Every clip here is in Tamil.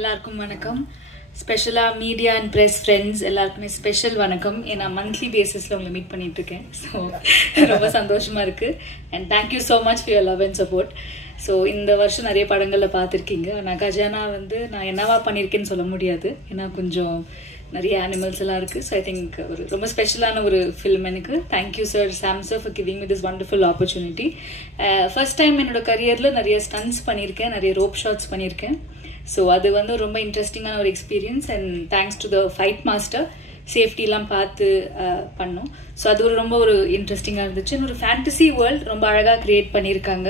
எல்லாருக்கும் வணக்கம். ஸ்பெஷலாக மீடியா அண்ட் ப்ரெஸ் ஃப்ரெண்ட்ஸ் எல்லாருக்குமே ஸ்பெஷல் வணக்கம். ஏன்னா மந்த்லி பேசிஸில் உங்களை மீட் பண்ணிட்டு இருக்கேன். ஸோ ரொம்ப சந்தோஷமாக இருக்குது. And thank you so much for your love and support. So இந்த வருஷம் நிறைய படங்களில் பார்த்துருக்கீங்க. ஆனால் கஜானா நான் என்னவா பண்ணியிருக்கேன்னு சொல்ல முடியாது. ஏன்னா கொஞ்சம் நிறைய அனிமல்ஸ் எல்லாம் இருக்குது. ஸோ ஐ திங்க் ஒரு ரொம்ப ஸ்பெஷலான ஒரு ஃபில்ம் எனக்கு. Thank you sir, Sam sir, for giving me this wonderful opportunity. First time என்னோட கரியரில் நிறைய ஸ்டன்ட்ஸ் பண்ணியிருக்கேன், நிறைய ரோப் ஷாட்ஸ் பண்ணியிருக்கேன். ஸோ அது ரொம்ப இன்ட்ரெஸ்டிங்கான ஒரு experience. And thanks to the fight master, சேஃப்டிலாம் பார்த்து பண்ணோம். ஸோ அது ரொம்ப இன்ட்ரெஸ்டிங்காக இருந்துச்சு. ஒரு ஃபேண்டசி வேர்ல்ட் ரொம்ப அழகாக கிரியேட் பண்ணியிருக்காங்க.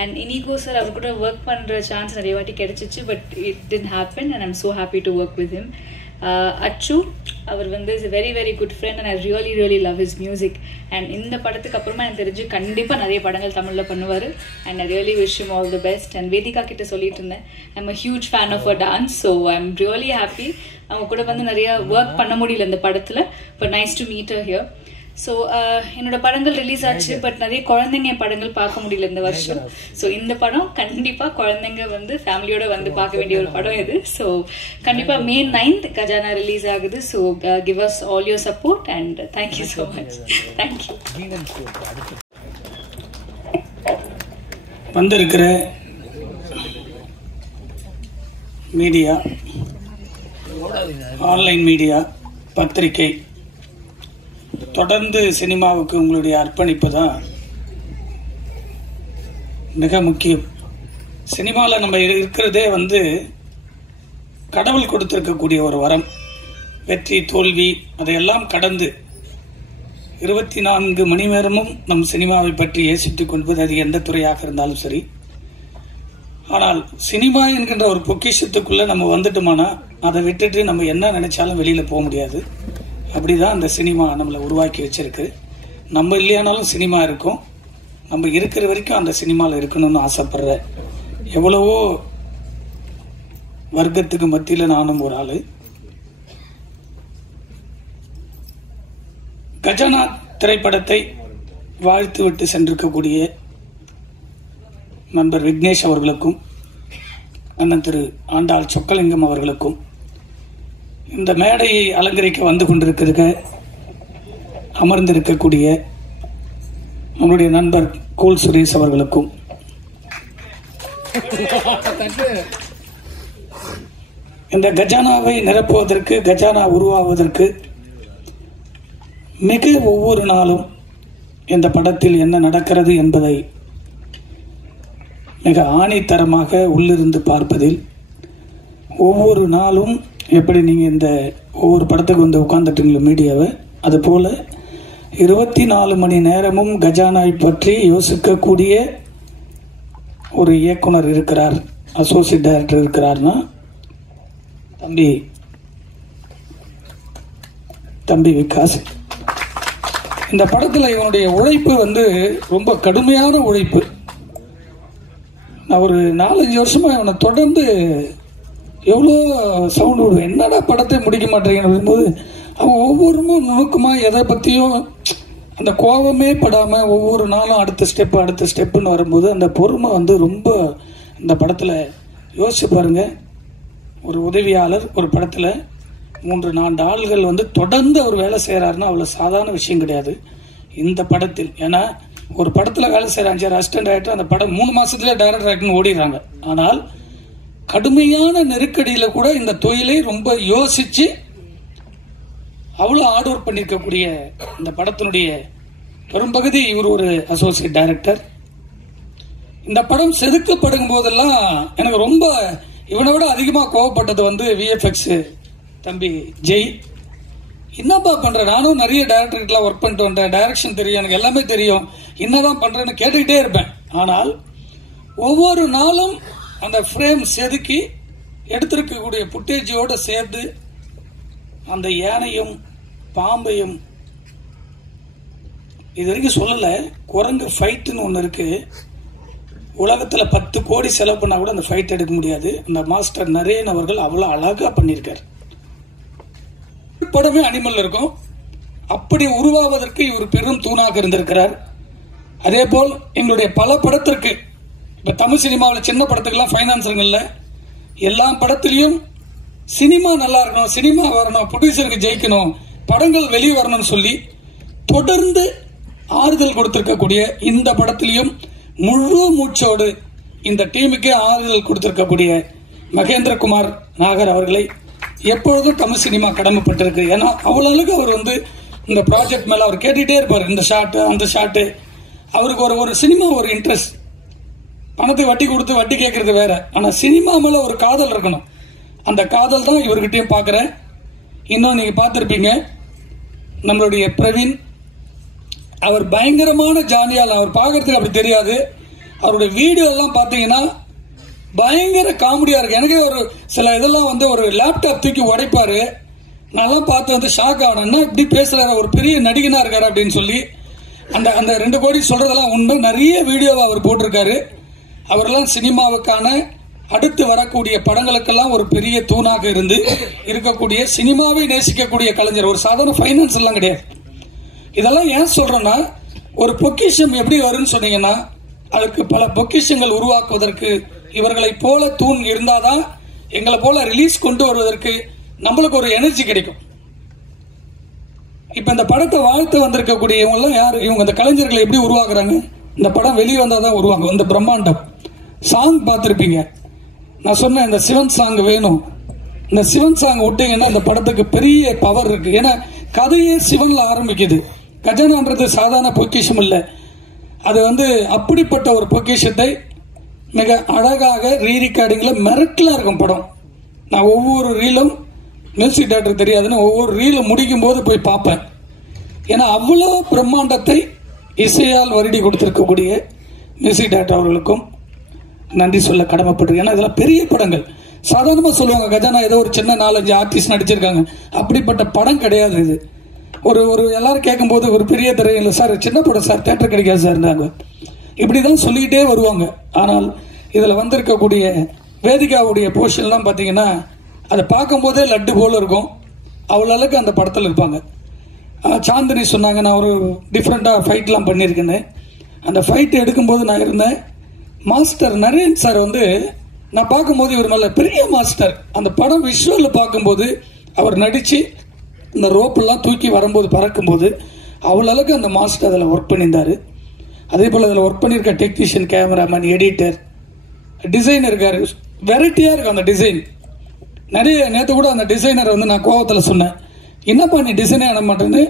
அண்ட் இனிகோ சார் அவர் கூட ஒர்க் பண்ணுற சான்ஸ் நிறைய வாட்டி கிடைச்சிச்சு. But it didn't happen and I'm so happy to work with him. அச்சு அவர் is very very good friend and I really love his music. And இந்த படத்துக்கு அப்புறமா எனக்கு தெரிஞ்சு கண்டிப்பாக நிறைய படங்கள் தமிழில் பண்ணுவார். And I really wish him all the best. And Vedika கிட்ட சொல்லிட்டு இருந்தேன், I'm a huge fan of a dance. So I'm really happy. அவங்க கூட நிறைய ஒர்க் பண்ண முடியல இந்த படத்தில். But nice to meet her here. So என்னோட படங்கள் ரிலீஸ் ஆச்சு. பட் நிறைய குழந்தைங்க படங்கள் பார்க்க முடியல இந்த வருஷம். ஸோ இந்த படம் கண்டிப்பாக குழந்தைங்க ஃபேமிலியோட பார்க்க வேண்டிய ஒரு படம் இது. ஸோ கண்டிப்பாக May 9th கஜானா ரிலீஸ் ஆகுது. So give us all your support and thank you so much. Thank you. வந்திருக்கிற மீடியா, ஆன்லைன் மீடியா, பத்திரிகை, தொடர்ந்து சினிமாவுக்கு உங்களுடைய அர்ப்பணிப்பு தான் மிக முக்கியம். சினிமாவில் நம்ம இருக்கிறதே கடவுள் கொடுத்திருக்கக்கூடிய ஒரு வரம். வெற்றி தோல்வி அதையெல்லாம் கடந்து 24 மணி நேரமும் நம் சினிமாவை பற்றி யோசித்துக் கொள்வது, அது எந்த துறையாக இருந்தாலும் சரி. ஆனால் சினிமா என்கின்ற ஒரு பொக்கிஷத்துக்குள்ள நம்ம வந்துட்டோம்னா அதை விட்டுட்டு நம்ம என்ன நினைச்சாலும் வெளியில போக முடியாது. அப்படிதான் அந்த சினிமா நம்மளை உருவாக்கி வச்சிருக்கு. நம்ம இல்லையானாலும் சினிமா இருக்கும். நம்ம இருக்கிற வரைக்கும் அந்த சினிமாவில் இருக்கணும்னு ஆசைப்படுற எவ்வளவோ வர்க்கத்துக்கு மத்தியில் நானும் ஒரு ஆளு. கஜானா திரைப்படத்தை வாழ்த்து விட்டு சென்றிருக்கக்கூடிய நண்பர் விக்னேஷ் அவர்களுக்கும், அண்ணன் திரு ஆண்டாள் சொக்கலிங்கம் அவர்களுக்கும், இந்த மேடையை அலங்கரிக்க வந்து கொண்டிருக்க அமர்ந்திருக்கக்கூடிய நம்முடைய நண்பர் கூல் சுரேஷ் அவர்களுக்கும், இந்த கஜானாவை நிரப்புவதற்கு, கஜானா உருவாவதற்கு மிக ஒவ்வொரு நாளும் இந்த படத்தில் என்ன நடக்கிறது என்பதை மிக ஆணித்தரமாக உள்ளிருந்து பார்ப்பதில், ஒவ்வொரு நாளும் எப்படி நீங்க இந்த ஒவ்வொரு படத்துக்கு உட்கார்ந்துட்டீங்களோ மீடியாவை, அது போல 24 மணி நேரமும் கஜானாவை பற்றி யோசிக்கக்கூடிய ஒரு இயக்குனர் இருக்கிறார், அசோசியேட் டைரக்டர் இருக்கிறார்னா தம்பி விகாஸ். இந்த படத்துல இவனுடைய உழைப்பு ரொம்ப கடுமையான உழைப்பு. நான் ஒரு 4-5 வருஷமா இவனை தொடர்ந்து எவ்வளோ சவுண்ட் விடுவேன், என்னடா படத்தை முடிக்க மாட்டேங்கன்னு போது அவன் ஒவ்வொருமும் நுணுக்குமா எதை பற்றியும் அந்த கோபமே படாமல் ஒவ்வொரு நாளும் அடுத்த ஸ்டெப்புன்னு வரும்போது அந்த பொறுமை ரொம்ப இந்த படத்தில் யோசிச்சு பாருங்க. ஒரு உதவியாளர் ஒரு படத்தில் 3-4 ஆள்கள் தொடர்ந்து அவர் வேலை செய்கிறாருன்னா அவ்வளோ சாதாரண விஷயம் கிடையாது இந்த படத்தில். ஏன்னா ஒரு படத்தில் வேலை செய்கிற 5 அசிஸ்டன்ட் டைரக்டர் அந்த படம் 3 மாசத்துல டைரக்டர் ஆக்டிங் ஓடிடுறாங்க. ஆனால் கடுமையான நெருக்கடியில கூட இந்த தொழிலை ரொம்ப யோசிச்சு அவ்வளவு ஹார்ட் ஒர்க் பண்ணிருக்கக்கூடிய இந்த படத்தினுடைய பெரும்பகுதி இவர் ஒரு அசோசியேட் டைரக்டர். இந்த படம் செதுக்கப்படும் போதெல்லாம் எனக்கு ரொம்ப இவனை விட அதிகமா கோவப்பட்டது விஎஃப்எக்ஸ் தம்பி ஜெய். என்னப்பா பண்ற, நானும் நிறைய டைரக்டர்கிட்டலாம் ஒர்க் பண்ணிட்டு வந்தேன், டைரக்ஷன் தெரியும், எனக்கு எல்லாமே தெரியும், என்னதான் பண்றேன்னு கேட்டுக்கிட்டே இருப்பேன். ஆனால் ஒவ்வொரு நாளும் அந்த ஃப்ரேம் செதுக்கி எடுத்திருக்கக்கூடிய புட்டேஜோடு சேர்த்து அந்த யானையும் பாம்பையும் இது வரைக்கும் சொல்லல. குரங்கு ஃபைட்டுன்னு ஒன்று இருக்கு, உலகத்தில் 10 கோடி செலவு பண்ணா கூட அந்த ஃபைட் எடுக்க முடியாது. அந்த மாஸ்டர் நரேன் அவர்கள் அவ்வளோ அழகா பண்ணியிருக்காரு. படமே அனிமல் இருக்கும். அப்படி உருவாவதற்கு இவர் பெரும் தூணாக இருந்திருக்கிறார். அதே போல் எங்களுடைய பல படத்திற்கு இப்ப தமிழ் சினிமாவில் சின்ன படத்துக்கெல்லாம் ஃபைனான்சருங்க இல்லை, எல்லா படத்திலையும் சினிமா நல்லா இருக்கணும், சினிமா வரணும், ப்ரொடியூசருக்கு ஜெயிக்கணும், படங்கள் வெளியே வரணும்னு சொல்லி தொடர்ந்து ஆறுதல் கொடுத்திருக்கக்கூடிய இந்த படத்திலையும் முழு மூச்சோடு இந்த டீமுக்கே ஆறுதல் கொடுத்திருக்கக்கூடிய மகேந்திரகுமார் நாகர் அவர்களை எப்பொழுதும் தமிழ் சினிமா கடமைப்பட்டிருக்கு. ஏன்னா அவ்வளவுக்கு அவர் வந்து இந்த ப்ராஜெக்ட் மேல அவர் கேட்டுட்டே இருப்பார், இந்த ஷாட்டு அந்த ஷாட்டு. அவருக்கு ஒரு சினிமா ஒரு இன்ட்ரெஸ்ட். பணத்தை வட்டி கொடுத்து வட்டி கேட்கறது வேற, ஆனா சினிமா மேல ஒரு காதல் இருக்கணும். அந்த காதல் தான் இவர்கிட்டயும் பாக்குறேன். இன்னும் நீங்க பார்த்திருப்பீங்க நம்மளுடைய பிரவீன், அவர் பயங்கரமான ஜானியால். அவர் பார்க்கறதுக்கு அப்படி தெரியாது. அவருடைய வீடியோ எல்லாம் பாத்தீங்கன்னா பயங்கர காமெடியா இருக்கு. எனக்கு ஒரு சில இதெல்லாம் வந்து ஒரு லேப்டாப் தூக்கி உடைப்பாரு. நல்லா பார்த்து வந்து ஷாக் ஆனேன்னா இப்படி பேசுறாரு, ஒரு பெரிய நடிகனா இருக்காரு அப்படின்னு சொல்லி. அந்த 2 கோடி சொல்றதெல்லாம் உண்மை. நிறைய வீடியோவை அவர் போட்டிருக்காரு. அவரெல்லாம் சினிமாவுக்கான அடுத்து வரக்கூடிய படங்களுக்கெல்லாம் ஒரு பெரிய தூணாக இருந்து இருக்கக்கூடிய சினிமாவை நேசிக்கக்கூடிய கலைஞர். ஒரு சாதாரண பைனான்ஸ் எல்லாம் கிடையாது. இதெல்லாம் ஏன் சொல்றேன்னா, ஒரு பொக்கிஷம் எப்படி வரும்னு சொன்னீங்கன்னா அதுக்கு பல பொக்கிஷங்கள் உருவாக்குவதற்கு இவர்களை போல தூண் இருந்தாதான் எங்களை போல ரிலீஸ் கொண்டு வருவதற்கு நம்மளுக்கு ஒரு எனர்ஜி கிடைக்கும். இப்ப இந்த படத்தை வாழ்த்து வந்திருக்கக்கூடிய இவங்க எல்லாம் யாரு? இவங்க இந்த கலைஞர்களை எப்படி உருவாக்குறாங்க? இந்த படம் வெளியே வந்தாதான் உருவாங்க. இந்த பிரம்மாண்டம் சாங் பார்த்திருப்பீங்க. நான் சொன்னேன் இந்த சிவன் சாங் வேணும். இந்த சிவன் சாங் விட்டீங்கன்னா இந்த படத்துக்கு பெரிய பவர் இருக்கு. ஏன்னா கதையே சிவன்ல ஆரம்பிக்குது. கஜானான்றது சாதாரண பொக்கிஷம் இல்ல. அது வந்து அப்படிப்பட்ட ஒரு பொக்கிஷத்தை மிக அழகாக ரீரிகார்டிங்ல மிரட்டலா இருக்கும் படம். நான் ஒவ்வொரு ரீலும் மியூசிக் டைரக்டர் தெரியாதுன்னு ஒவ்வொரு ரீலும் முடிக்கும் போது போய் பார்ப்பேன். ஏன்னா அவ்வளவு பிரம்மாண்டத்தை இசையால் வருடி கொடுத்திருக்கக்கூடிய மியூசிக் டைரக்டர் அவர்களுக்கும் நன்றி சொல்ல கடமைப்பட்டிருக்கேன். ஏன்னா இதெல்லாம் பெரிய படங்கள். சாதாரணமா சொல்லுவாங்க கஜானா ஏதோ ஒரு சின்ன 4-5 ஆர்டிஸ்ட் நடிச்சிருக்காங்க. அப்படிப்பட்ட படம் கிடையாது இது. ஒரு எல்லாரும் கேட்கும் போது ஒரு பெரிய திரையில சார் சின்ன படம் சார், தியேட்டர் கிடைக்காது சார், இப்படிதான் சொல்லிக்கிட்டே வருவாங்க. ஆனால் இதுல வந்திருக்கக்கூடிய வேதிகாவுடைய போர்ஷன் எல்லாம் பாத்தீங்கன்னா அதை பார்க்கும் போதே லட்டு போல இருக்கும். அவ்வளவுக்கு அந்த படத்தில் இருப்பாங்க. சாந்தினி சொன்னாங்க நான் ஒரு டிஃப்ரெண்டா ஃபைட் எல்லாம் பண்ணிருக்கேன்னு. அந்த ஃபைட் எடுக்கும்போது நான் இருந்தேன். மாஸ்டர் நரேன் சார் வந்து நான் பார்க்கும்போது இவர் நல்ல பெரிய மாஸ்டர். அந்த படம் விஷுவல் பார்க்கும்போது அவர் நடிச்சு இந்த ரோப் எல்லாம் தூக்கி வரும்போது பறக்கும்போது அவ்வளவுக்கு அந்த மாஸ்டர் அதில் ஒர்க் பண்ணியிருந்தாரு. அதே போல அதில் ஒர்க் பண்ணியிருக்க டெக்னீஷியன், கேமராமேன், எடிட்டர், டிசைனர் இருக்காரு. வெரைட்டியா இருக்கு அந்த டிசைன். நிறைய நேற்று கூட அந்த டிசைனர் வந்து நான் கோவத்தில் சொன்னேன், என்னப்பா நீ டிசைனே ஆன மாட்டேன்னு.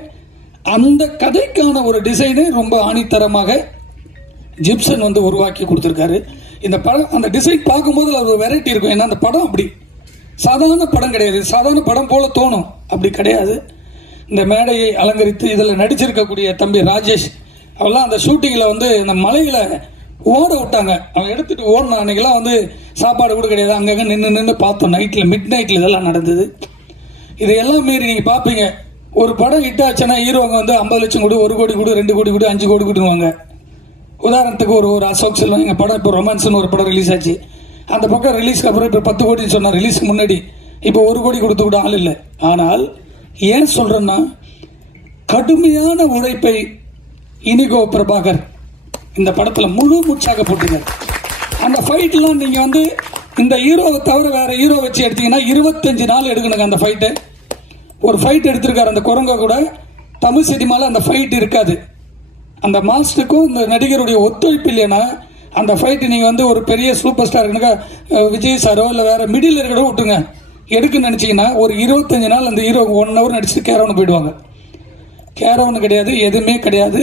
அந்த கதைக்கான ஒரு டிசைனை ரொம்ப ஆணித்தரமாக ஜிப்சன் வந்து உருவாக்கி கொடுத்திருக்காரு. இந்த படம் அந்த டிசைன் பார்க்கும்போது ஒரு வெரைட்டி இருக்கும். ஏன்னா அந்த படம் அப்படி சாதாரண படம் கிடையாது. சாதாரண படம் போல தோணும், அப்படி கிடையாது. இந்த மேடையை அலங்கரித்து இதில் நடிச்சிருக்கக்கூடிய தம்பி ராஜேஷ் அவெல்லாம் அந்த ஷூட்டிங்ல வந்து இந்த மலையில ஓட விட்டாங்க. அவன் எடுத்துட்டு ஓடணும். அன்னைக்கெல்லாம் வந்து சாப்பாடு கூட கிடையாது. அங்கங்க நின்று பார்த்தோம். நைட்ல மிட் நைட்ல இதெல்லாம் நடந்தது. இதையெல்லாம் மீறி நீங்க பாப்பீங்க. ஒரு படம் ஹிட் ஆச்சுன்னா ஹீரோங்க வந்து 50 லட்சம் கொடு, 1 கோடி கொடு, 2 கோடி கொடு, 5 கோடி கொடுவாங்க. உதாரணத்துக்கு ஒரு அசோக் செல்வம் எங்க படம் இப்போ ரொமான்ஸ்னு ஒரு படம் ரிலீஸ் ஆச்சு. அந்த பக்கம் ரிலீஸ்க்கு அப்புறம் இப்போ 10 கோடின்னு சொன்னா ரிலீஸ்க்கு முன்னாடி இப்போ 1 கோடி கொடுத்து கூட ஆள் இல்லை. ஆனால் ஏன் சொல்றேன்னா கடுமையான உழைப்பை இனிகோ பிரபாகர் இந்த படத்துல முழு மூச்சாக போட்டுருக்காரு. அந்த ஃபைட் எல்லாம் நீங்க வந்து இந்த ஹீரோவை தவிர வேற ஹீரோ வச்சு எடுத்தீங்கன்னா 25 நாள் எடுக்கணுங்க அந்த ஃபைட்டு. ஒரு ஃபைட் எடுத்திருக்காரு அந்த குரங்க கூட. தமிழ் சினிமால அந்த ஃபைட் இருக்காது. அந்த மாஸ்டருக்கும் இந்த நடிகருடைய ஒத்துழைப்பு இல்லைன்னா அந்த ஃபைட் நீங்க வந்து ஒரு பெரிய சூப்பர் ஸ்டார் விஜய் சாரோ இல்ல வேற மிடில் இருக்கோ விட்டுருங்க எடுக்குன்னு நினைச்சீங்கன்னா ஒரு 25 நாள் அந்த ஹீரோ 1 hour நடிச்சுட்டு கேரவன் போயிடுவாங்க. கேரவன் கிடையாது, எதுவுமே கிடையாது.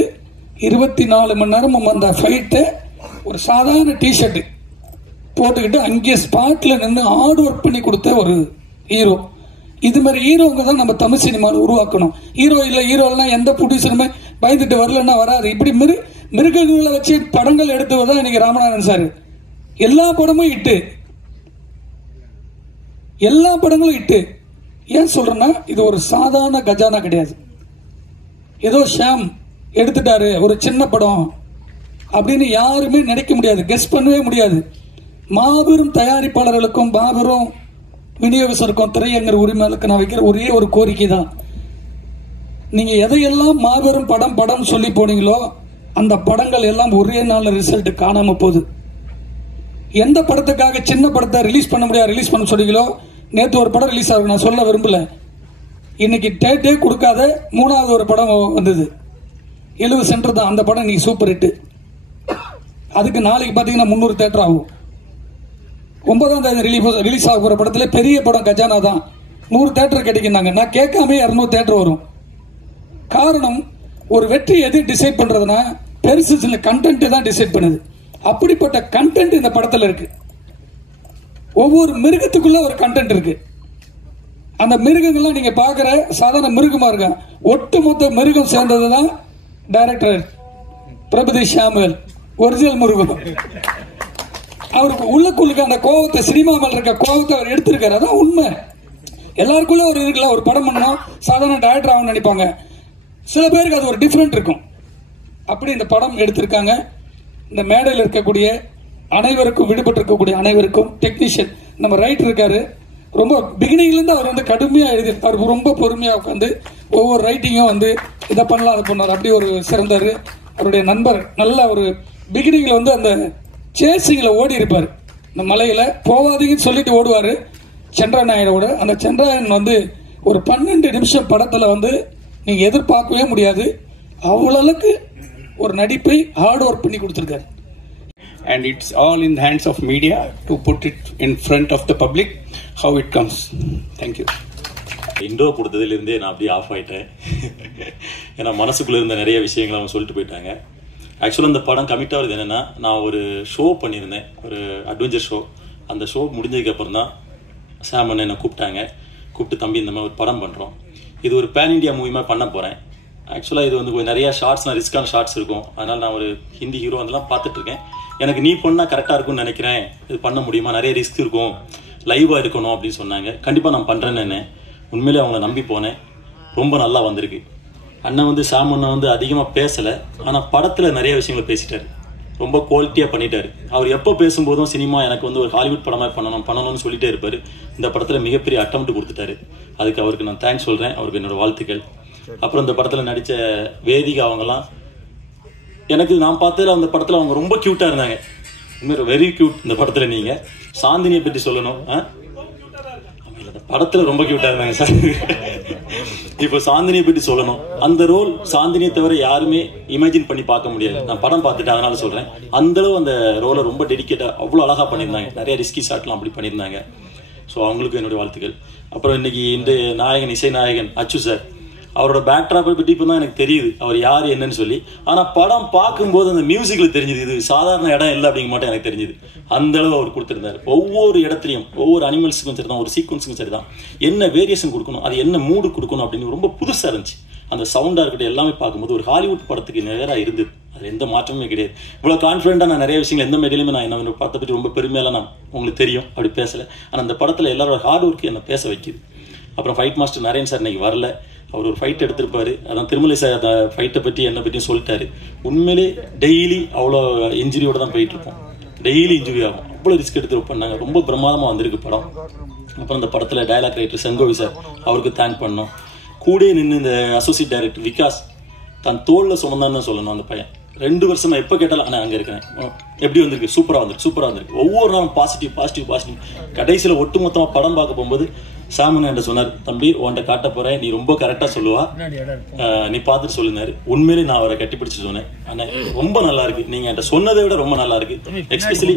24 மணி நேரம் அந்த ஃபைட்டை ஒரு சாதாரண டிஷர்ட் போட்டுக்கிட்டு அங்கே ஸ்பாட்ல நின்று ஹார்ட் ஒர்க் பண்ணி கொடுத்த ஒரு ஹீரோ. இது மாதிரி ஹீரோங்க தான் நம்ம தமிழ் சினிமாவில் உருவாக்கணும். ஹீரோ இல்ல ஹீரோலாம் எந்த ப்ரொடியூசருமே பயந்துட்டு வரலன்னா வராது. இப்படி மிருகங்களை வச்சு படங்கள் எடுத்துவதான் இன்னைக்கு ராமநாதன் சார். எல்லா படமும் இட்டு, எல்லா படங்களும் இட்டு. ஏன் சொல்றேன்னா இது ஒரு சாதாரண கஜானா கிடையாது. ஏதோ ஷாம் எடுத்துட்டாரு ஒரு சின்ன படம் அப்படின்னு யாருமே நினைக்க முடியாது, கெஸ் பண்ணவே முடியாது. மாபெரும் தயாரிப்பாளர்களுக்கும் மாபெரும் விநியோகஸ்தருக்கும் திரையரங்கர் உரிமையாளருக்கு நான் வைக்கிற ஒரே ஒரு கோரிக்கை தான், நீங்க எதையெல்லாம் மாபெரும் படம் சொல்லி போனீங்களோ அந்த படங்கள் எல்லாம் ஒரே நாள் ரிசல்ட் காணாம போகுது. எந்த படத்துக்காக சின்ன படத்தை ரிலீஸ் பண்ண முடியாது ரிலீஸ் பண்ண சொன்னீங்களோ, நேற்று ஒரு படம் ரிலீஸ் ஆகும், நான் சொல்ல விரும்பல, இன்னைக்கு டேட்டே கொடுக்காத 3வது ஒரு படம் வந்தது, 70 சென்டர் தான். அந்த படம் இன்னைக்கு சூப்பர் ஹிட். அதுக்கு நாளைக்கு பார்த்தீங்கன்னா 300 தேட்டர் ஆகும். 9ஆம் தேதி ரிலீஸ் ஆக போகிற படத்தில் பெரிய படம் கஜானா தான், 100 தேட்டர் கிடைக்குனாங்க. நான் கேட்காம 200 தேட்டர் வரும். காரணம், ஒரு வெற்றி எது டிசைட் பண்றதுன்னா பெருசு சில கண்டென்ட் தான் டிசைட் பண்ணுது. அப்படிப்பட்ட கண்டென்ட் இந்த படத்தில் இருக்கு. ஒவ்வொரு மிருகத்துக்குள்ள ஒரு கண்டென்ட் இருக்கு. அந்த மிருகங்கள்லாம் நீங்க பாக்குற சாதாரண மிருகமா இருக்க, ஒட்டுமொத்த மிருகம் சேர்ந்ததுதான் டைரக்டர் பிரபுதேஷ் ஷாமுவேல், ஒரிஜினல் மிருகம். அவருக்கு உள்ளுக்குள்ளுக்கு அந்த கோவத்தை, சினிமா மேல இருக்க கோவத்தை அவர் எடுத்திருக்காரு. அதான் உண்மை. எல்லாருக்குள்ள ஒரு இருக்குல்ல, ஒரு படம் பண்ணா சாதாரண டைரக்டர் ஆகணும்னு நினைப்பாங்க, சில பேருக்கு அது ஒரு டிஃபரெண்ட் இருக்கும். அப்படி இந்த படம் எடுத்திருக்காங்க. இந்த மேடையில் இருக்கக்கூடிய அனைவருக்கும், விடுபட்டு இருக்கக்கூடிய அனைவருக்கும், டெக்னீஷியன் நம்ம ரைட்டர் இருக்காரு, ரொம்ப பிகினிங்லேருந்து அவர் வந்து கடுமையாக எழுதியிருக்காரு. ரொம்ப பொறுமையாக உட்காந்து ஒவ்வொரு ரைட்டிங்கும் வந்து இதை பண்ணலாம் அதை பண்ணார், அப்படி ஒரு சிறந்தார். அவருடைய நண்பர் நல்ல ஒரு பிகினிங்கில் வந்து அந்த சேசிங்கில் ஓடி இருப்பார், இந்த மலையில் போவாதீங்கன்னு சொல்லிட்டு ஓடுவார் சந்திரநாயனோட. அந்த சந்திரநாயன் வந்து ஒரு 12 நிமிஷம் படத்தில் வந்து நீங்கள் எதிர்பார்க்கவே முடியாது, அவ்வளவுக்கு ஒரு நடிப்பை ஹார்ட் ஒர்க் பண்ணி கொடுத்துருக்காரு. And it's all in the hands of media to put it in front of the public how it comes. Thank you. Intro கொடுத்ததுலேருந்தே நான் அப்படியே ஆஃப் ஆகிட்டேன். ஏன்னா மனசுக்குள்ளே இருந்த நிறைய விஷயங்களை அவங்க சொல்லிட்டு போயிட்டாங்க. ஆக்சுவலாக இந்த படம் கமிட் ஆகுது என்னென்னா, நான் ஒரு ஷோ பண்ணியிருந்தேன், ஒரு அட்வென்ச்சர் ஷோ. அந்த ஷோ முடிஞ்சதுக்கப்புறம் தான் சாமன் என்னை கூப்பிட்டு தம்பி இந்த மாதிரி ஒரு படம் பண்ணுறோம், இது ஒரு பேன் இண்டியா மூவிமாக பண்ண போகிறேன். ஆக்சுவலாக இது வந்து கொஞ்சம் நிறையா ஷார்ட்ஸ்லாம் ரிஸ்கான ஷார்ட்ஸ் இருக்கும், அதனால் நான் ஒரு ஹிந்தி ஹீரோ அதெல்லாம் பார்த்துட்ருக்கேன். எனக்கு நீ பண்ணால் கரெக்டாக இருக்கும்னு நினைக்கிறேன், இது பண்ண முடியுமா, நிறைய ரிஸ்க் இருக்கும், லைவாக இருக்கணும் அப்படின்னு சொன்னாங்க. கண்டிப்பாக நான் பண்ணுறேன்னு உண்மையிலே அவங்கள நம்பி போனேன். ரொம்ப நல்லா வந்திருக்கு. அண்ணன் வந்து சாம் அண்ணன் வந்து அதிகமாக பேசலை, ஆனால் படத்தில் நிறைய விஷயங்களை பேசிட்டார், ரொம்ப குவாலிட்டியாக பண்ணிட்டார். அவர் எப்போ பேசும்போதும் சினிமா எனக்கு வந்து ஒரு ஹாலிவுட் படமாக பண்ணணும்னு சொல்லிட்டே இருப்பார். இந்த படத்தில் மிகப்பெரிய அட்டெம்ப்ட் கொடுத்துட்டாரு. அதுக்கு அவருக்கு நான் தேங்க்ஸ் சொல்கிறேன், அவருக்கு என்னோட வாழ்த்துக்கள். அப்புறம் இந்த படத்தில் நடித்த வேதிகா அவங்கெல்லாம் எனக்கு நான் பார்த்ததில் அந்த படத்தில் அவங்க ரொம்ப க்யூட்டாக இருந்தாங்க, உண்மையாக வெரி க்யூட். இந்த படத்தில் நீங்கள் சாந்தினியை பற்றி சொல்லணும், அந்த படத்தில் ரொம்ப க்யூட்டாக இருந்தாங்க சார். இப்போ சாந்தினியை பற்றி சொல்லணும். அந்த ரோல் சாந்தினியை தவிர யாருமே இமேஜின் பண்ணி பார்க்க முடியாது. நான் படம் பார்த்துட்டு அதனால சொல்கிறேன், அந்தளவு அந்த ரோலை ரொம்ப டெடிக்கேட்டாக அவ்வளோ அழகாக பண்ணியிருந்தாங்க. நிறைய ரிஸ்கி ஷாட்லாம் அப்படி பண்ணியிருந்தாங்க. ஸோ அவங்களுக்கு என்னுடைய வாழ்த்துக்கள். அப்புறம் இன்னைக்கு இந்த நாயகன், இசை நாயகன் அச்சு சார், அவரோட பேக்ட்ராப்பை பற்றி இப்போ தான் எனக்கு தெரியுது அவர் யார் என்னன்னு சொல்லி. ஆனால் படம் பார்க்கும்போது அந்த மியூசிக்கில் தெரிஞ்சுது இது சாதாரண இடம் இல்லை அப்படிங்க மட்டும் எனக்கு தெரிஞ்சுது. அந்த அளவு அவர் கொடுத்துருந்தார். ஒவ்வொரு இடத்துலையும் ஒவ்வொரு அனிமல்ஸுக்கும் சரி தான், ஒரு சீக்வன்ஸுக்கும் சரி தான், என்ன வேரியேஷன் கொடுக்கணும், அது என்ன மூடு கொடுக்கணும் அப்படின்னு ரொம்ப புதுசாக இருந்துச்சு. அந்த சவுண்டாக இருக்கட்டும் எல்லாமே பார்க்கும்போது ஒரு ஹாலிவுட் படத்துக்கு நேராக இருந்தது. அது எந்த மாற்றமே கிடையாது. இவ்வளோ கான்ஃபிடென்ட்டாக நான் நிறைய விஷயங்கள் எந்த மேடையிலுமே நான் என்ன படத்தை பற்றி ரொம்ப பெருமையெல்லாம் நான் உங்களுக்கு தெரியும் அப்படி பேசலை. ஆனால் அந்த படத்தில் எல்லாரோட ஹார்ட் ஒர்க்கு என்னை பேச வைக்கிது. அப்புறம் ஃபைட் மாஸ்டர் நரேன் சார் இன்னைக்கு வரல, அவர் ஒரு ஃபைட் எடுத்திருப்பாரு. அதான் திருமலை சார் அந்த ஃபைட்டை பற்றி என்னை பற்றியும் சொல்லிட்டாரு. உண்மையிலே டெய்லி அவ்வளோ இன்ஜுரியோட தான் போயிட்டு இருப்போம், டெய்லி இன்ஜுரி ஆகும், அவ்வளோ ரிஸ்க் எடுத்து பண்ணாங்க. ரொம்ப பிரமாதமாக வந்திருக்கு படம். அப்புறம் இந்த படத்தில் டயலாக் ரைட்டர் செங்கோவி சார், அவருக்கு தேங்க் பண்ணோம். கூட நின்று இந்த அசோசியேட் டைரக்டர் விகாஸ் தன் தோளில் சுமந்தான்னு சொல்லணும். அந்த பையன் 2 வருஷமா எப்போ கேட்டாலும் ஆனால் அங்கே இருக்கிறேன், எப்படி வந்திருக்கு, சூப்பராக வந்திருக்கு. ஒவ்வொரு நாளும் பாசிட்டிவ். கடைசியில் ஒட்டு மொத்தமாக படம் பார்க்க போகும்போது சாமன் என்கிட்ட சொன்னார், தம்பி உன்கிட்ட காட்ட போறேன், நீ ரொம்ப கரெக்டாக சொல்லுவா, நீ பார்த்துட்டு சொல்லுனாரு. உண்மையிலே நான் அவரை கட்டிப்பிடிச்சு சொன்னேன், ஆனால் ரொம்ப நல்லா இருக்கு, நீங்க என்கிட்ட சொன்னதை விட ரொம்ப நல்லா இருக்கு. எஸ்பெஷலி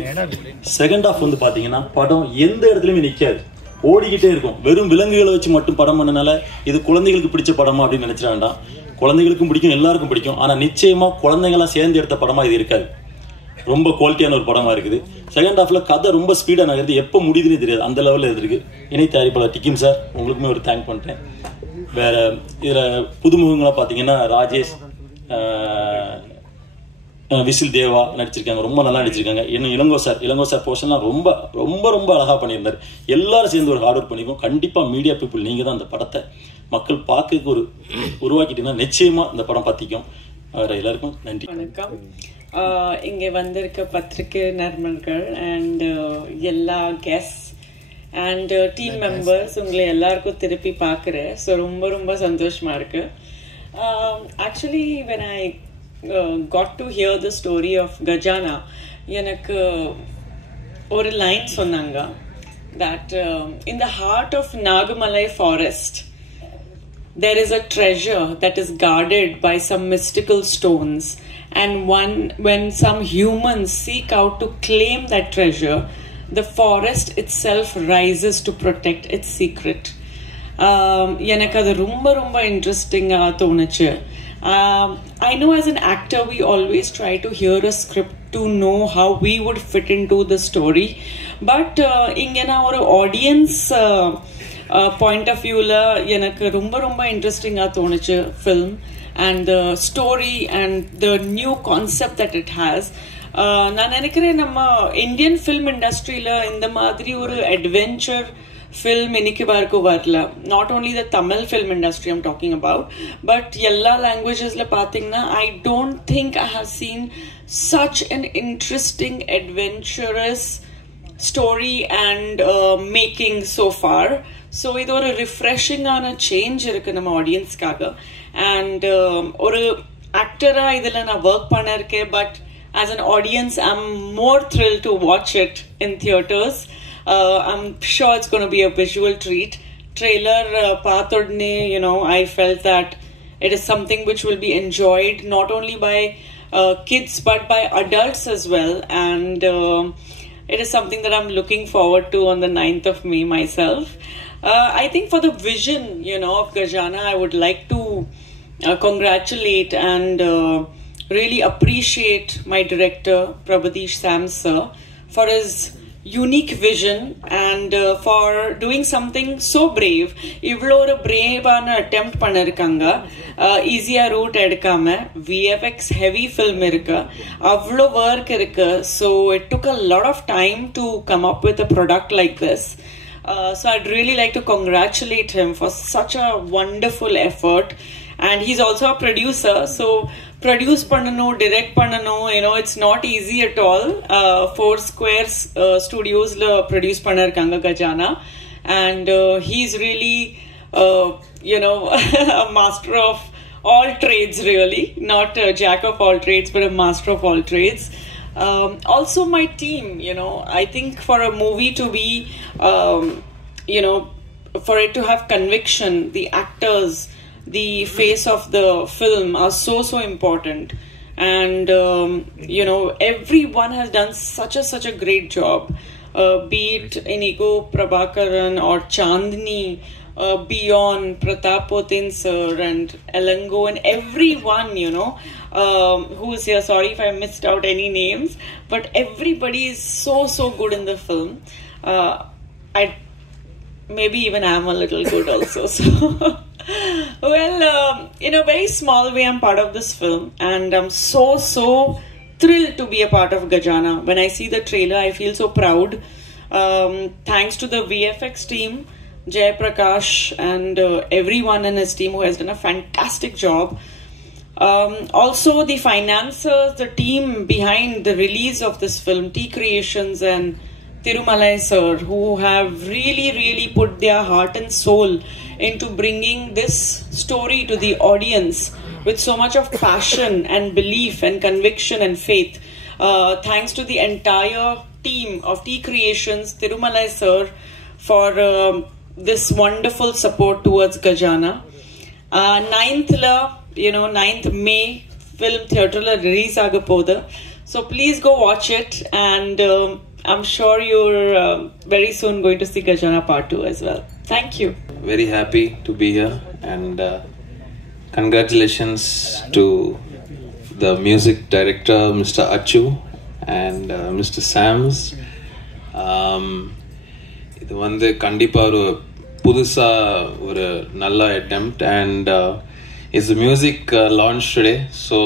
செகண்ட் ஹாஃப் வந்து பாத்தீங்கன்னா படம் எந்த இடத்துலயுமே நிக்காது, ஓடிக்கிட்டே இருக்கும். வெறும் விலங்குகளை வச்சு மட்டும் படம் பண்ணனால இது குழந்தைகளுக்கு பிடிச்ச படமா அப்படின்னு நினைச்சிட வேண்டாம். குழந்தைகளுக்கும் பிடிக்கும், எல்லாருக்கும் பிடிக்கும். ஆனா நிச்சயமா குழந்தைங்களாம் சேர்ந்து எடுத்த படமா இது இருக்காது. ரொம்ப குவாலிட்டியான ஒரு படமா இருக்குது. செகண்ட் ஹாஃப்ல கதை ரொம்ப ஸ்பீடா நகருது, எப்போ முடியுதுன்னு தெரியாது, அந்த லெவலில் இருக்கு. இணை தயாரிப்பாளர் டிக்கிம் சார், உங்களுக்குமே ஒரு தேங்க் பண்றேன். வேற இதுல புதுமுகங்களா பாத்தீங்கன்னா ராஜேஷ், விசில் தேவா நடிச்சிருக்காங்க, ரொம்ப நல்லா நடிச்சிருக்காங்க. இன்னும் இளங்கோ சார் போர்ஷன்லாம் ரொம்ப ரொம்ப ரொம்ப அழகா பண்ணியிருந்தாரு. எல்லாரும் சேர்ந்து ஒரு ஹார்ட் ஒர்க் பண்ணிருக்கோம். கண்டிப்பா மீடியா பீப்புள் நீங்க தான் அந்த படத்தை மக்கள் பார்க்க ஒரு உருவாக்கிட்டீங்கன்னா நிச்சயமா இந்த படம் பத்திக்கும். எல்லாருக்கும் நன்றி. வணக்கம். இங்கே வந்திருக்க பத்திரிகை நண்பர்கள் அண்ட் எல்லா கெஸ்ட் அண்ட் டீம் மெம்பர்ஸ், உங்களை எல்லாருக்கும் திருப்பி பார்க்குறேன். ஸோ ரொம்ப ரொம்ப சந்தோஷமா இருக்கு. Actually when I got to hear the story of Gajana, எனக்கு ஒரு லைன் சொன்னாங்க that in the heart of Nagamalai forest there is a treasure that is guarded by some mystical stones, and when some humans seek out to claim that treasure, the forest itself rises to protect its secret. எனக்கு அது ரொம்ப ரொம்ப இன்ட்ரெஸ்டிங்காக தோணுச்சு. I know as an actor we always try to hear a script to know how we would fit into the story, but இங்கே நான் ஒரு ஆடியன்ஸ் பாயிண்ட் ஆஃப் வியூவில் எனக்கு ரொம்ப ரொம்ப இன்ட்ரெஸ்டிங்காக தோணுச்சு film and the story and the new concept that it has. நான் நினைக்கிறேன் நம்ம இந்தியன் ஃபில்ம் இண்டஸ்ட்ரியில் இந்த மாதிரி ஒரு அட்வென்ச்சர் film இன்னைக்கு வரைக்கும் வரல. Not only the Tamil film industry I'm talking about, but எல்லா லாங்குவேஜஸ்ல பார்த்தீங்கன்னா I don't think I have seen such an interesting adventurous story and making so far. So இது ஒரு ரிஃப்ரெஷிங்கான சேஞ்ச் இருக்கு நம்ம ஆடியன்ஸ்க்காக. அண்ட் ஒரு ஆக்டரா இதில் நான் ஒர்க் பண்ணிருக்கேன், but as an audience I'm more thrilled to watch it in theaters. I'm sure it's going to be a visual treat. Trailer paathodne, you know, I felt that it is something which will be enjoyed not only by kids but by adults as well, and it is something that I'm looking forward to on the 9th of May myself. I think for the vision, you know, of Gajana, I would like to congratulate and really appreciate my director Prabhadish Sam sir for his unique vision and for doing something so brave. இவ்வளோ ஒரு பிரேவான அட்டெம்ப்ட் பண்ணிருக்காங்க. ஈஸியா ரூட் எடுக்காம VFX ஹெவி ஃபில்ம் இருக்கு, அவ்வளோ ஒர்க் இருக்கு. So it took a lot of time to come up with a product like this. So I'd really like to congratulate him for such a wonderful effort. And he's also a producer, so produce pannano, direct pannano, you know, it's not easy at all. Four Squares Studios la produce pannirukanga Gajana, and he's really you know a master of all trades, really, not a jack of all trades but a master of all trades. Also my team, you know, I think for a movie to be you know, for it to have conviction, the actors, the face of the film are so important, and you know, everyone has done such a great job, be it Inigo Prabhakaran or Chandni, Beyond Pratapotin sir and Elango and everyone, you know, who's here. Sorry if I missed out any names, but everybody is so good in the film. Maybe even I'm a little good also. So well, in a very small way I'm part of this film, and I'm so thrilled to be a part of Gajana. When I see the trailer I feel so proud. Thanks to the VFX team, Jay Prakash and everyone in his team who has done a fantastic job. Also the financiers, the team behind the release of this film, T Creations and Thirumalai sir, who have really put their heart and soul into bringing this story to the audience with so much of passion and belief and conviction and faith. Thanks to the entire team of T Creations, Thirumalai sir, for this wonderful support towards Gajana. 9th May film theatre la release agapoda, so please go watch it, and I'm sure you're very soon going to see Gajana Part 2 as well. Thank you. Very happy to be here, and congratulations to the music director Mr. Achu and Mr. Sams. இது வந்து கண்டிப்பாக ஒரு புதுசாக ஒரு நல்ல attempt, and it's the music launch today, so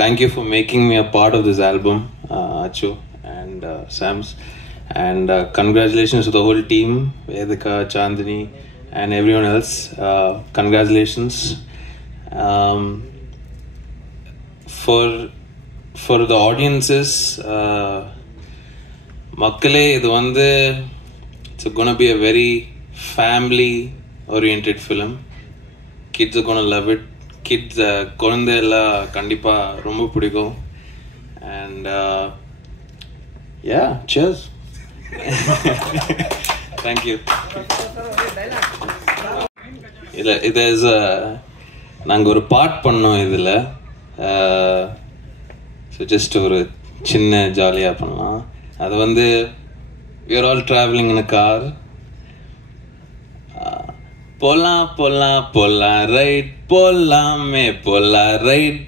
thank you for making me a part of this album, Achu and Sams, and congratulations to the whole team, Vedika, Chandni and everyone else. Congratulations. For the audiences, makkale idu vandu it's going to be a very family oriented film. Kids are going to love it. Kids குழந்தை எல்லாம் கண்டிப்பா ரொம்ப பிடிக்கும், and yeah, cheers. தேங்க்யூ. இது நாங்கள் ஒரு பாட் பண்ணோம் இதில். ஸோ ஜஸ்ட் ஒரு சின்ன ஜாலியாக பண்ணலாம். அது வந்து we are all traveling in a car. போலாம் போலாம் போலாம் ரைட், போலாமே போலாம் ரைட்,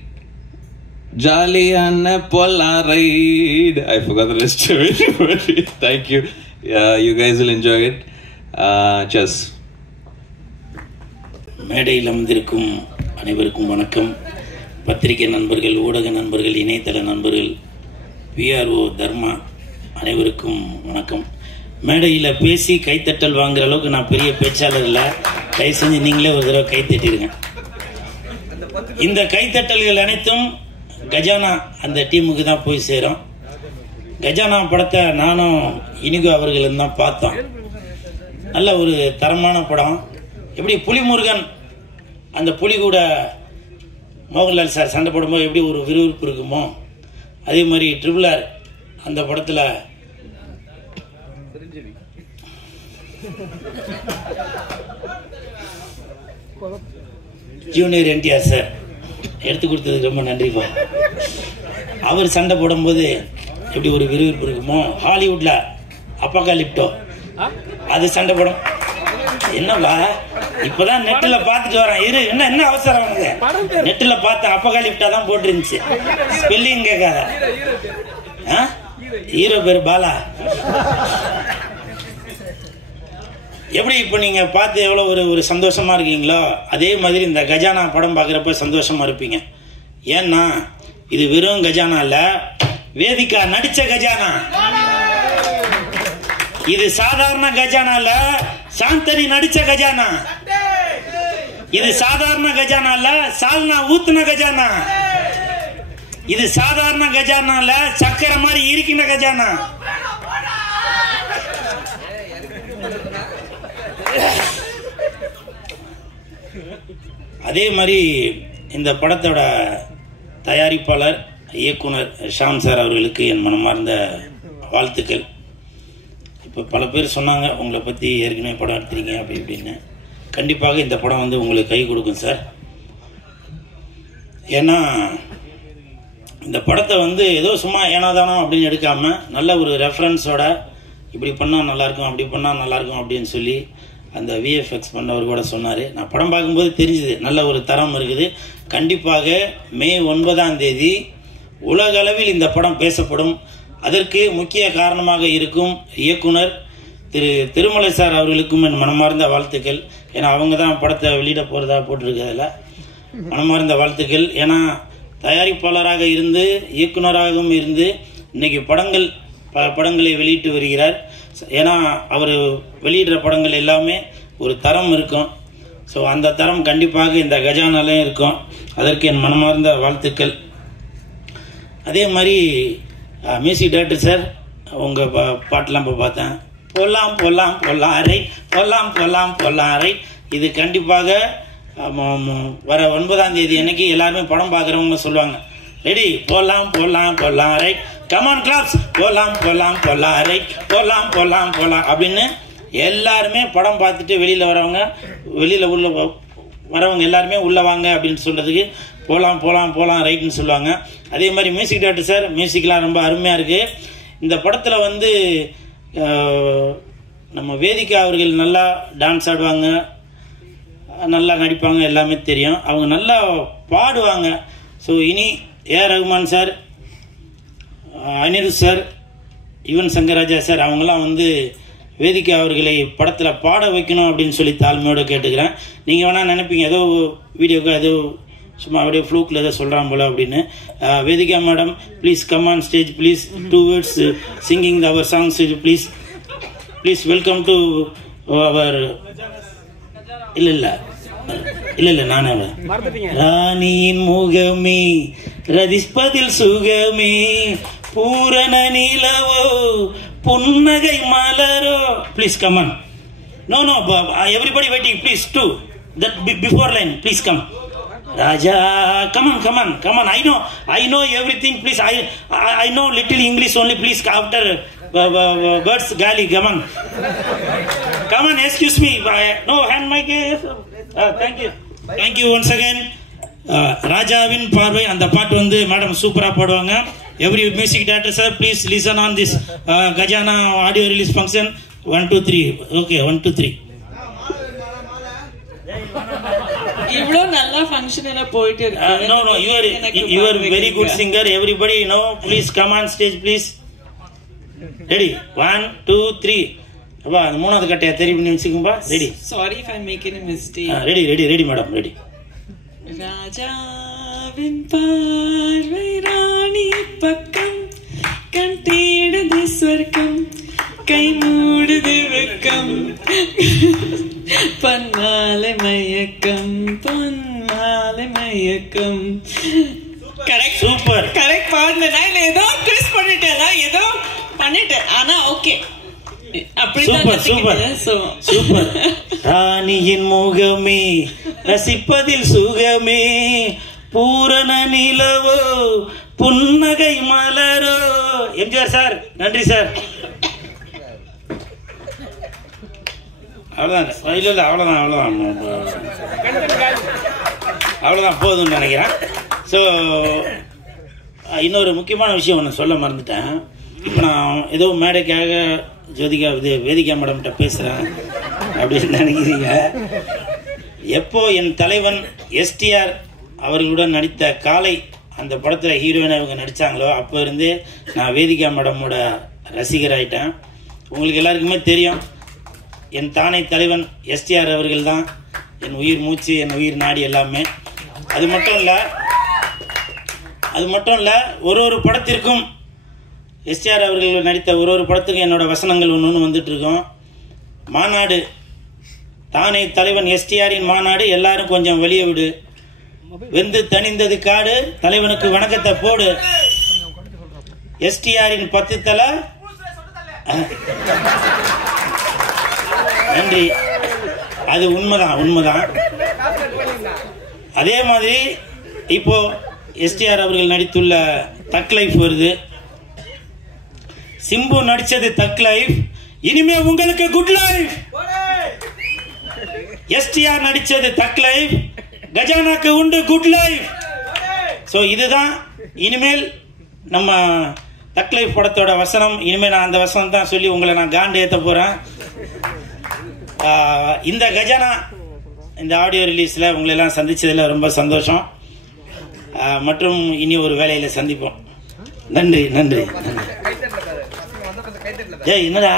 ஜாலியான போலாம் right. I forgot the rest of it. Thank you. You guys will enjoy it. Cheers. மேடையில் அமர்ந்திருக்கும் அனைவருக்கும் வணக்கம். பத்திரிகை நண்பர்கள், ஊடக நண்பர்கள், இணையதள நண்பர்கள், PRO தர்மா அனைவருக்கும் வணக்கம். மேடையில் பேசி கைத்தட்டல் வாங்குற அளவுக்கு நான் பெரிய பேச்சாளர் இல்லை. தயவு செஞ்சு நீங்களே ஒரு தடவை கைத்தட்டிடுங்க. இந்த கைத்தட்டல்கள் அனைத்தும் கஜானா அந்த டீமுக்கு தான் போய் சேரும். கஜானா படத்தை நானும் இனிகோ அவர்களும் தான் பார்த்தோம். நல்ல ஒரு தரமான படம். எப்படி புலிமுருகன் அந்த புலி கூட மோகன்லால் சார் சண்டை போடும்போது எப்படி ஒரு விறுவிறுப்பு இருக்குமோ, அதே மாதிரி RRR அந்த படத்தில் ஜூனியர் NTR சார் எடுத்து கொடுத்ததுக்கு ரொம்ப நன்றிப்பா. அவர் சண்டை போடும்போது எப்படி ஒரு விறுவிறுப்பு இருக்குமோ, ஹாலிவுட்ல அப்பகாலிப்டோ அது சண்டை போடும். என்னவா இப்பதான் நெட்ல பாத்துட்டு வரேன். இரு என்ன அவசரம் உனக்கு? நெட்ல பார்த்த அப்பகாலிப்டா தான் போட்டுருந்துச்சு. ஸ்பெல்லிங் கேட்காத. ஹீரோ பேரு பாலா. எப்படி இப்போ நீங்க பார்த்து எவ்வளவு ஒரு சந்தோஷமா இருக்கீங்களோ, அதே மாதிரி இந்த கஜானா படம் பார்க்குறப்ப சந்தோஷமா இருப்பீங்க. ஏன்னா இது வெறும் கஜானா இல்ல, வேதிகா நடிச்ச கஜானா. இது சாதாரண கஜானா இல்ல, சாந்தனி நடிச்ச கஜானா. இது சாதாரண கஜானா இல்ல, சால்னா ஊத்துன கஜானா. இது சாதாரண கஜானா இல்ல, சக்கரை மாதிரி இருக்கின்ற கஜானா. அதே மாதிரி இந்த படத்தோட தயாரிப்பாளர் இயக்குனர் ஷாம் சார் அவர்களுக்கு என் மனமார்ந்த வாழ்த்துக்கள். இப்போ பல பேர் சொன்னாங்க உங்களை பற்றி ஏற்கனவே படம் எடுத்துறீங்க அப்படி இப்படின்னு. கண்டிப்பாக இந்த படம் வந்து உங்களுக்கு கை கொடுக்கும் சார். ஏன்னா இந்த படத்தை வந்து ஏதோ சும்மா ஏனாதானோ அப்படின்னு எடுக்காமல் நல்ல ஒரு ரெஃபரன்ஸோட இப்படி பண்ணால் நல்லாயிருக்கும், அப்படி பண்ணால் நல்லாயிருக்கும் அப்படின்னு சொல்லி அந்த VFX பண்ணவர் கூட சொன்னார். நான் படம் பார்க்கும்போது தெரிஞ்சுது நல்ல ஒரு தரம் இருக்குது. கண்டிப்பாக மே 9 உலக அளவில் இந்த படம் பேசப்படும். அதற்கு முக்கிய காரணமாக இருக்கும் இயக்குனர் திருமலை சார் அவர்களுக்கும் என் மனமார்ந்த வாழ்த்துக்கள். ஏன்னா அவங்க தான் படத்தை வெளியிட போகிறதா போட்டிருக்கிறதுல மனமார்ந்த வாழ்த்துக்கள். ஏன்னா தயாரிப்பாளராக இருந்து இயக்குனராகவும் இருந்து இன்னைக்கு பல படங்களை வெளியிட்டு வருகிறார். ஏன்னா அவர் வெளியிடுற படங்கள் எல்லாமே ஒரு தரம் இருக்கும். ஸோ அந்த தரம் கண்டிப்பாக இந்த கஜானாலையும் இருக்கும். அதற்கு என் மனமார்ந்த வாழ்த்துக்கள். அதே மாதிரி மியூசிக் டைரக்டர் சார் உங்கள் பாட்டெலாம் இப்போ பார்த்தேன். போலாம் போலாம் போலாம் ரைட், போலாம் போலாம் போலாம் ரைட். இது கண்டிப்பாக வர 9 அன்னைக்கு எல்லாருமே படம் பார்க்குறவங்க சொல்லுவாங்க, ரெடி போலாம் போலாம் போலாம் ரைட், கமான் கிளாப்ஸ், போலாம் போலாம் போலாம் ரைட், போலாம் போலாம் போலாம் அப்படின்னு எல்லாருமே படம் பார்த்துட்டு வெளியில் உள்ள வரவங்க எல்லாருமே உள்ள வாங்க அப்படின்னு சொல்றதுக்கு போலாம் போலாம் போலாம் ரைட்னு சொல்லுவாங்க. அதே மாதிரி மியூசிக் டைரக்டர் சார் மியூசிக்லாம் ரொம்ப அருமையாக இருக்குது. இந்த படத்தில் வந்து நம்ம வேதிகா அவர்கள் நல்லா டான்ஸ் ஆடுவாங்க, நல்லா நடிப்பாங்க, எல்லாமே தெரியும். அவங்க நல்லா பாடுவாங்க. ஸோ இனி AR Rahman sir, Anirudh sir, Yuvan Shankar Raja sir அவங்கெல்லாம் வந்து வேதிகா அவர்களை படத்தில் பாட வைக்கணும் அப்படின்னு சொல்லி தாழ்மையோடு கேட்டுக்கிறேன். நீங்கள் வேணால் நினைப்பீங்க ஏதோ வீடியோக்கு ஏதோ சும்மா அப்படியே ஃப்ளூக்கில் ஏதோ சொல்கிறான் போல அப்படின்னு. Vedhika madam please come on stage please, 2 words singing our songs please please welcome to our. இல்லை நானே ராணியின் முகமே ரதிஸ்பதில் சுகமே பூரண நிலவோ புன்னகை மலரோ. Please come on. No everybody waiting please to that before line please come Raja, come on I know everything please. I know little English only please. After birds gali, come on, excuse me, no hand mic. Thank you once again. ராஜாவின் பார்வை அந்த பாட்டு வந்து மேடம் சூப்பரா பாடுவாங்க. Every music director sir, please listen on this Gajana audio release function. 1 2 3. Okay, 1 2 3. இவ்ளோ நல்ல ஃபங்க்ஷன் எல்லாம் போயிட்டு இருக்கு. No, you are very good singer. Everybody, please come on stage, please. Ready? 1 2 3. அப்பா அந்த மூணாவது கட்டையை தெரி பண்ணி வச்சுக்கோப்பா. Ready. Sorry if I make any mistake. Ready madam, ready. ராஜாவின் பார்வை ராணி பக்கம், கண் தேடுது சொர்க்கம், கை மூடுது வெக்கம், பொன்மாலை மயக்கம், பொன்மாலை மயக்கம். கரெக்ட், சூப்பர், கரெக்ட் பாடுனா இல்ல ஏதோ ட்விஸ்ட் பண்ணிட்டேன் ஆனா ஓகே. சூப்பர். ராணியின் முகமே ரசிப்பதில் சுகமே, பூரண நிலவோ புன்னகை மலரோ. எம்ஜிஆர் சார், நன்றி சார். அவ்வளோதான் போதும்னு நினைக்கிறேன். ஸோ இன்னொரு முக்கியமான விஷயம் ஒன்று சொல்ல மறந்துட்டேன். இப்போ நான் ஏதோ மேடைக்காக வேதிகா மேடம்கிட்ட பேசுகிறேன் அப்படின்னு நினைக்கிறீங்க. எப்போ என் தலைவன் எஸ்டிஆர் அவர்களுடன் நடித்த காலை அந்த படத்தில் ஹீரோயினை இவங்க நடித்தாங்களோ அப்போ இருந்தே நான் வேதிகா மேடமோட ரசிகர் ஆகிட்டேன். உங்களுக்கு எல்லாருக்குமே தெரியும், என் தானை தலைவன் எஸ்டிஆர் அவர்கள் தான் என் உயிர் மூச்சு, என் உயிர் நாடி எல்லாமே. அது மட்டும் இல்லை, ஒரு படத்திற்கும் எஸ்டிஆர் அவர்கள் நடித்த ஒரு படத்துக்கும் என்னோட வசனங்கள் ஒன்று வந்துட்டு இருக்கோம். மாநாடு, தானே தலைவன் எஸ்டிஆரின் மாநாடு, எல்லாரும் கொஞ்சம் வெளியே விடு, வெந்து தணிந்தது காடு, தலைவனுக்கு வணக்கத்தை போடு, எஸ்டிஆரின் 10 தலை. நன்றி. அது உண்மைதான். அதே மாதிரி இப்போ எஸ்டிஆர் அவர்கள் நடித்துள்ள தக் லைஃப் வருது. சிம்பு நடிச்சது தக் லைஃப், இனிமே உங்களுக்கு குட் லைஃப். எஸ்டிஆர் நடிச்சது தக் லைஃப், கஜானாக்கு உண்டு குட் லைஃப். ஸோ இதுதான் இனிமேல் நம்ம தக் லைஃப் படத்தோட வசனம். இனிமேல் நான் அந்த வசனம் தான் சொல்லி உங்களை நான் காண்டு ஏற்ற போறேன். இந்த கஜானா இந்த ஆடியோ ரிலீஸில் உங்களை எல்லாம் சந்திச்சதில் ரொம்ப சந்தோஷம். மற்றும் இனி ஒரு வேலையில் சந்திப்போம். நன்றி. என்னடா